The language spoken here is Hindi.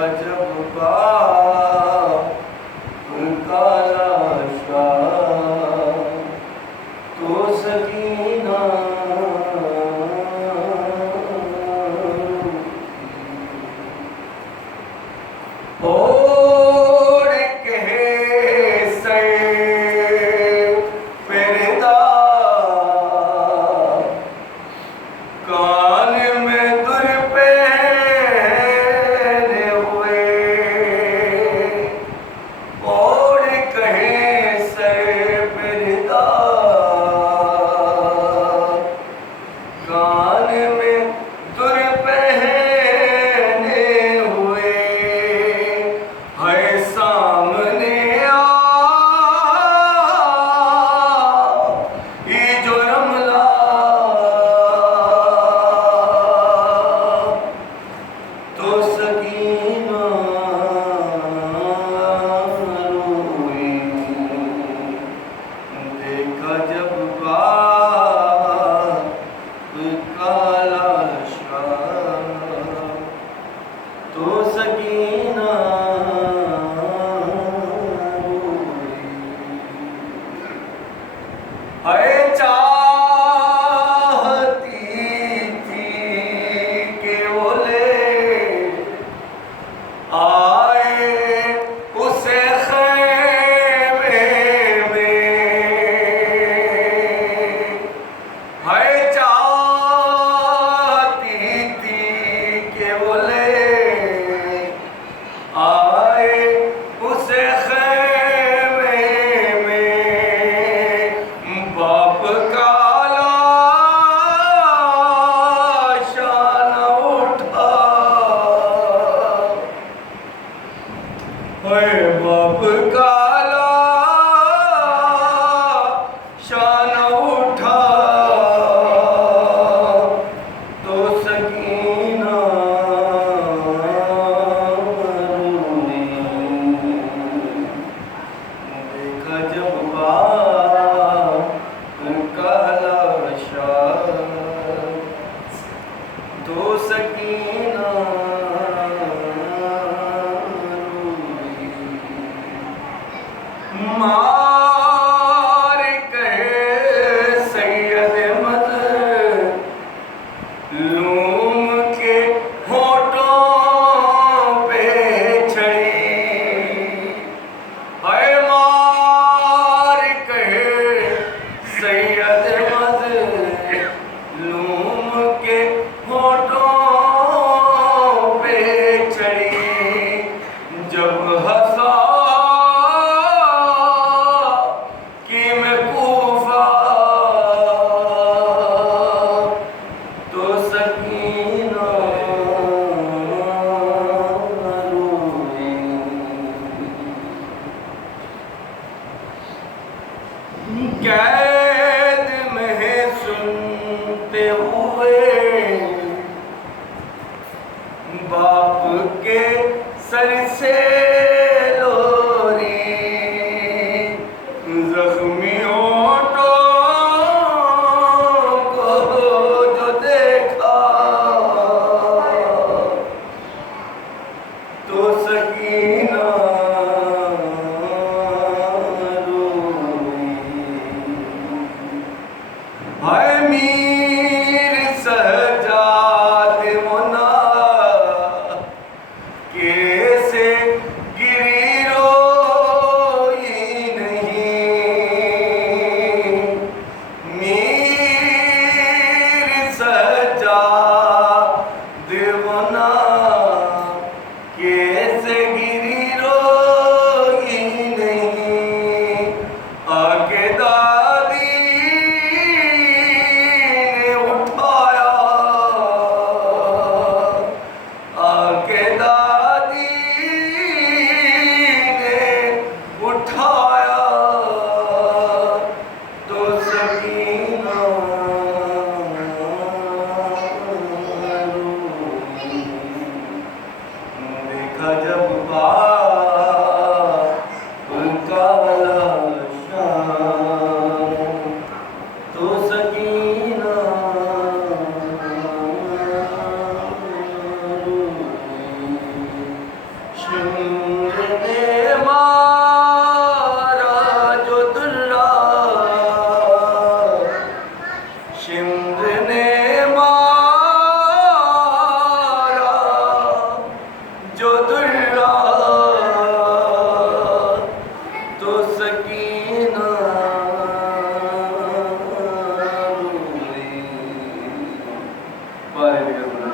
देखा जब बाप काला शाह तो सकीना ओढ़ के सर पर्दा कान में दुर पहने हुए ओढ़ के सर पर्दा कान में दुर पहने हुए है सामने ये जो रमला तो सकीना रोई देखा जब बाप काला शाह तो सकीना है चाहती थी कि बोले आए उसे ख़ैमे में है चाहती थी कि बोले आए उसे ख़ैमे में बाप काला शान उठा है बाप काला शान उठा तो सकीना रोई देखा जब बाप काला शाह तो सकीना रोई मार कर सैयद मद लूम के होठों पे छड़ी है मार कर सैयद मद लूम के होठों पे चढ़ी जब हंसा कि मैं कूफा तो सकीना रोई कैद में सुनते हुए बाप के सर से लोरी जख्मी होठों को जो देखा तो सकीना रोई है मीर सजाद मुना कैसे गिरी रोई नहीं मीर सजाद मुना कैसे गिरी रोई नहीं आके दादी ने उठाया आके दादी ने उठाया तो सकीना रोई देखा जब बाप काला शाह तो सकीना रोई शिमर ने मारा जो दुर्रा, शिमर ने मारा जो दुर्रा, तो सकीना रोई।